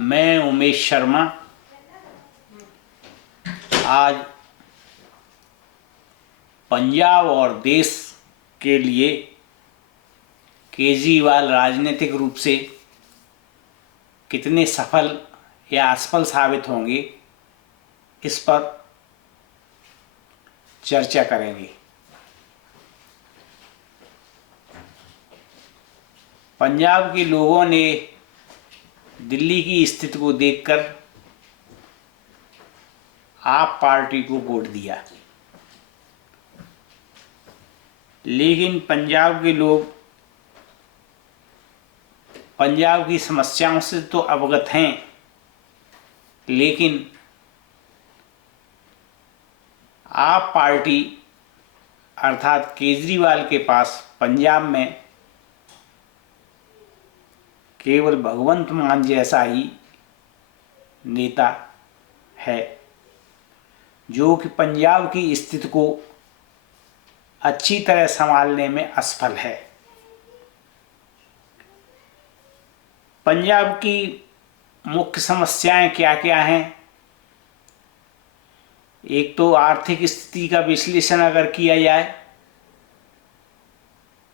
मैं उमेश शर्मा आज पंजाब और देश के लिए केजरीवाल राजनीतिक रूप से कितने सफल या असफल साबित होंगे इस पर चर्चा करेंगे। पंजाब के लोगों ने दिल्ली की स्थिति को देखकर आप पार्टी को वोट दिया, लेकिन पंजाब के लोग पंजाब की समस्याओं से तो अवगत हैं, लेकिन आप पार्टी अर्थात केजरीवाल के पास पंजाब में केवल भगवंत मान जैसा ही नेता है, जो कि पंजाब की स्थिति को अच्छी तरह संभालने में असफल है। पंजाब की मुख्य समस्याएं क्या क्या हैं? एक तो आर्थिक स्थिति का विश्लेषण अगर किया जाए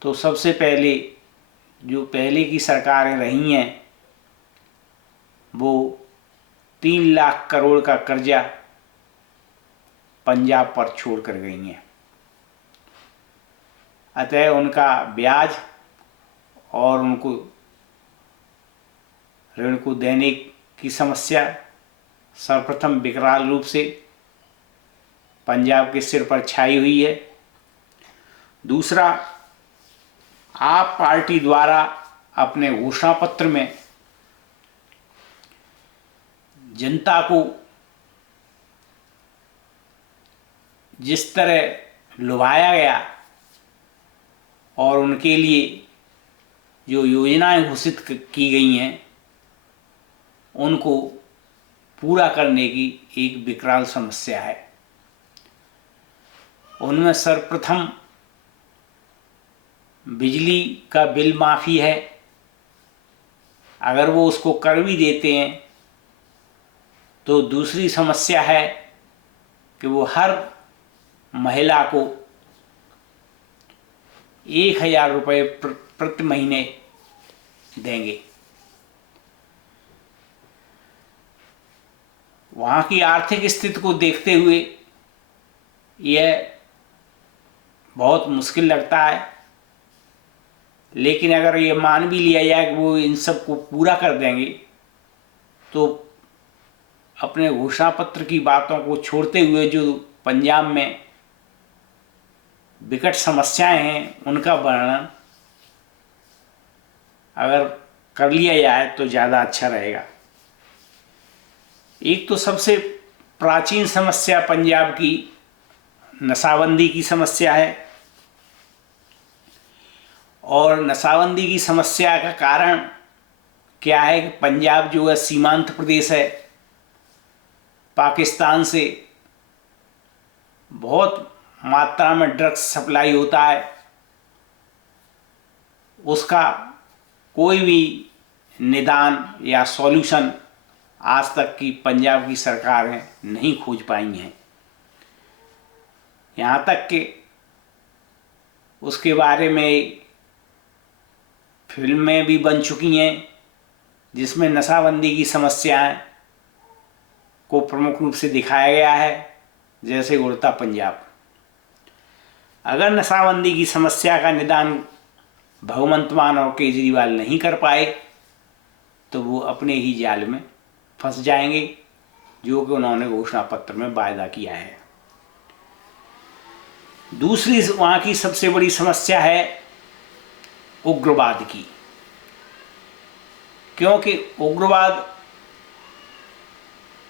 तो सबसे पहले जो पहले की सरकारें रही हैं वो 3 लाख करोड़ का कर्जा पंजाब पर छोड़ कर गई हैं। अतः उनका ब्याज और उनको ऋण को देने की समस्या सर्वप्रथम विकराल रूप से पंजाब के सिर पर छाई हुई है। दूसरा, आप पार्टी द्वारा अपने घोषणा पत्र में जनता को जिस तरह लुभाया गया और उनके लिए जो योजनाएं घोषित की गई हैं उनको पूरा करने की एक विकराल समस्या है। उनमें सर्वप्रथम बिजली का बिल माफ़ी है। अगर वो उसको कर भी देते हैं तो दूसरी समस्या है कि वो हर महिला को 1000 रुपये प्रति महीने देंगे। वहाँ की आर्थिक स्थिति को देखते हुए यह बहुत मुश्किल लगता है, लेकिन अगर ये मान भी लिया जाए कि वो इन सब को पूरा कर देंगे तो अपने घोषणा पत्र की बातों को छोड़ते हुए जो पंजाब में विकट समस्याएं हैं उनका वर्णन अगर कर लिया जाए तो ज़्यादा अच्छा रहेगा। एक तो सबसे प्राचीन समस्या पंजाब की नशाबंदी की समस्या है, और नशाबंदी की समस्या का कारण क्या है कि पंजाब जो है सीमांत प्रदेश है, पाकिस्तान से बहुत मात्रा में ड्रग्स सप्लाई होता है। उसका कोई भी निदान या सॉल्यूशन आज तक की पंजाब की सरकारें नहीं खोज पाई हैं। यहाँ तक कि उसके बारे में फिल्में भी बन चुकी हैं जिसमें नशाबंदी की समस्याएं को प्रमुख रूप से दिखाया गया है, जैसे उड़ता पंजाब। अगर नशाबंदी की समस्या का निदान भगवंत मान और केजरीवाल नहीं कर पाए तो वो अपने ही जाल में फंस जाएंगे, जो कि उन्होंने घोषणा पत्र में वायदा किया है। दूसरी वहाँ की सबसे बड़ी समस्या है उग्रवाद की, क्योंकि उग्रवाद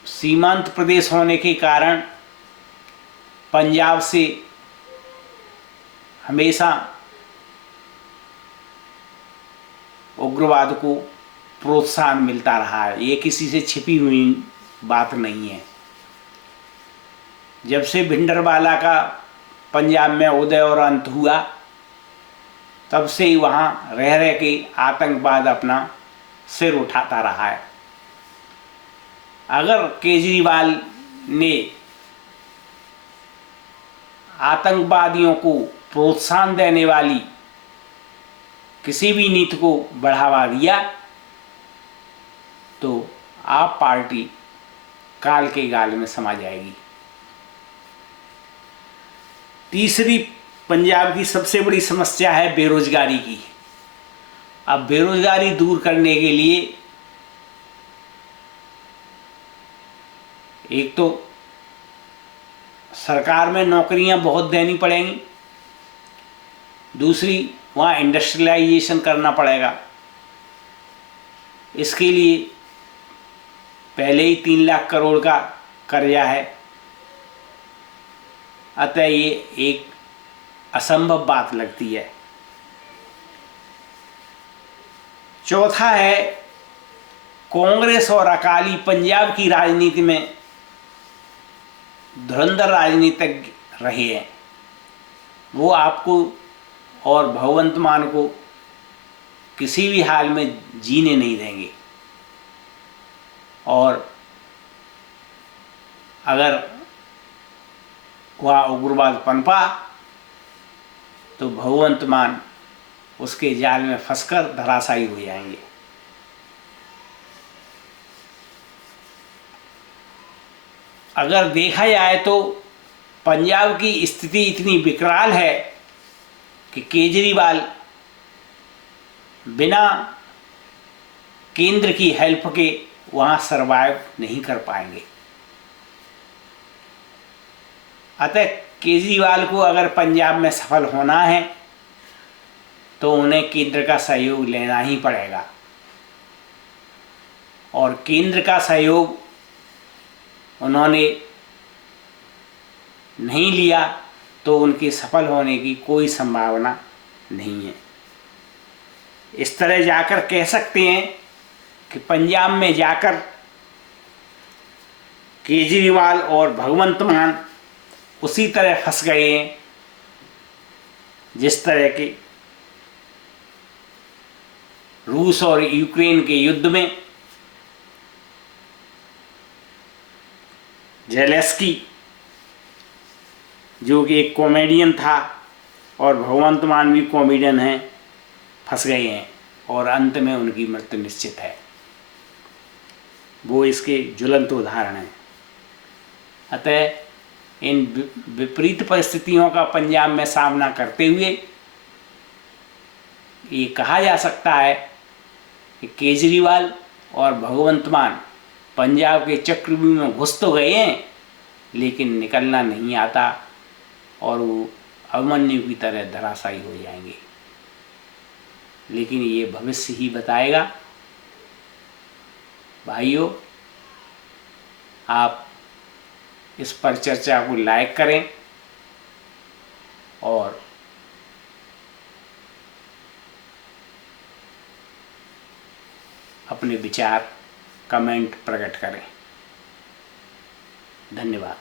सीमांत प्रदेश होने के कारण पंजाब से हमेशा उग्रवाद को प्रोत्साहन मिलता रहा है। ये किसी से छिपी हुई बात नहीं है। जब से भिंडरवाला का पंजाब में उदय और अंत हुआ तब से ही वहाँ रह रह के आतंकवाद अपना सिर उठाता रहा है। अगर केजरीवाल ने आतंकवादियों को प्रोत्साहन देने वाली किसी भी नीति को बढ़ावा दिया तो आप पार्टी काल के गाल में समा जाएगी। तीसरी पंजाब की सबसे बड़ी समस्या है बेरोजगारी की। अब बेरोजगारी दूर करने के लिए एक तो सरकार में नौकरियां बहुत देनी पड़ेंगी, दूसरी वहाँ इंडस्ट्रियलाइजेशन करना पड़ेगा। इसके लिए पहले ही 3 लाख करोड़ का कर्जा है, अतः ये एक असंभव बात लगती है। चौथा है कांग्रेस और अकाली पंजाब की राजनीति में धुरंधर राजनीतिज्ञ रहे हैं। वो आपको और भगवंत मान को किसी भी हाल में जीने नहीं देंगे, और अगर वह उग्रवाद पनपा तो भगवंत मान उसके जाल में फंसकर धराशायी हो जाएंगे। अगर देखा जाए तो पंजाब की स्थिति इतनी विकराल है कि केजरीवाल बिना केंद्र की हेल्प के वहाँ सरवाइव नहीं कर पाएंगे। अतः केजरीवाल को अगर पंजाब में सफल होना है तो उन्हें केंद्र का सहयोग लेना ही पड़ेगा, और केंद्र का सहयोग उन्होंने नहीं लिया तो उनके सफल होने की कोई संभावना नहीं है। इस तरह जाकर कह सकते हैं कि पंजाब में जाकर केजरीवाल और भगवंत मान उसी तरह फंस गए हैं जिस तरह के रूस और यूक्रेन के युद्ध में जेलेंस्की, जो कि एक कॉमेडियन था और भगवंत मान भी कॉमेडियन हैं, फंस गए हैं और अंत में उनकी मृत्यु निश्चित है। वो इसके ज्वलंत उदाहरण हैं। अतः इन विपरीत परिस्थितियों का पंजाब में सामना करते हुए ये कहा जा सकता है कि केजरीवाल और भगवंत मान पंजाब के चक्रव्यूह में घुस तो गए हैं लेकिन निकलना नहीं आता, और वो अभिमन्यु की तरह धराशायी हो जाएंगे। लेकिन ये भविष्य ही बताएगा। भाइयों, आप इस पर चर्चा को लाइक करें और अपने विचार कमेंट प्रकट करें। धन्यवाद।